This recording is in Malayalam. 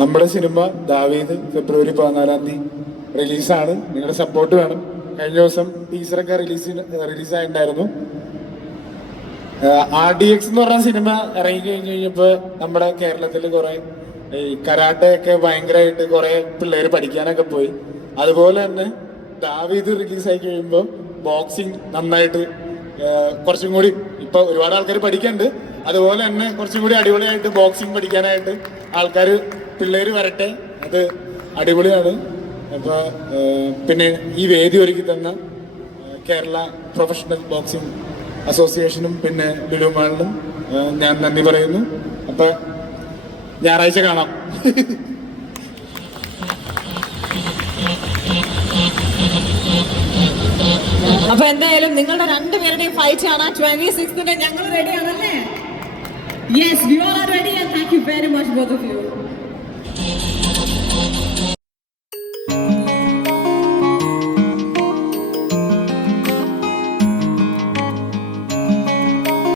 നമ്മുടെ സിനിമ ദാവീദ് ഫെബ്രുവരി 14 റിലീസാണ്. നിങ്ങളുടെ സപ്പോർട്ട് വേണം. കഴിഞ്ഞ ദിവസം ടീസറൊക്കെ റിലീസായിട്ടുണ്ടായിരുന്നു. RDX എന്ന് പറഞ്ഞ സിനിമ ഇറങ്ങി കഴിഞ്ഞപ്പോൾ നമ്മുടെ കേരളത്തിൽ കുറെ ഈ കരാട്ടയൊക്കെ ഭയങ്കരമായിട്ട് കുറെ പിള്ളേർ പഠിക്കാനൊക്കെ പോയി. അതുപോലെ തന്നെ ദാവീദ് റിലീസായി കഴിയുമ്പോൾ ബോക്സിങ് നന്നായിട്ട് കുറച്ചും കൂടി ഇപ്പൊ ഒരുപാട് ആൾക്കാർ പഠിക്കുന്നുണ്ട്. അതുപോലെ തന്നെ കുറച്ചും കൂടി അടിപൊളിയായിട്ട് ബോക്സിങ് പഠിക്കാനായിട്ട് ആൾക്കാർ പിള്ളേർ വരട്ടെ. അത് അടിപൊളിയാണ്. അപ്പോൾ പിന്നെ ഈ വേദി ഒരുക്കി തന്ന കേരള പ്രൊഫഷണൽ ബോക്സിംഗ് അസോസിയേഷനും പിന്നെ ലുലുമാളിനും ഞാൻ നന്ദി പറയുന്നു. അപ്പൊ ഞായറാഴ്ച കാണാം. അപ്പൊ എന്തായാലും നിങ്ങളുടെ രണ്ടുപേരുടെയും ഫൈറ്റ് ആണ് 26th ഞങ്ങൾ റെഡിയാണല്ലേ? Yes, we are ready and thank you very much both of U.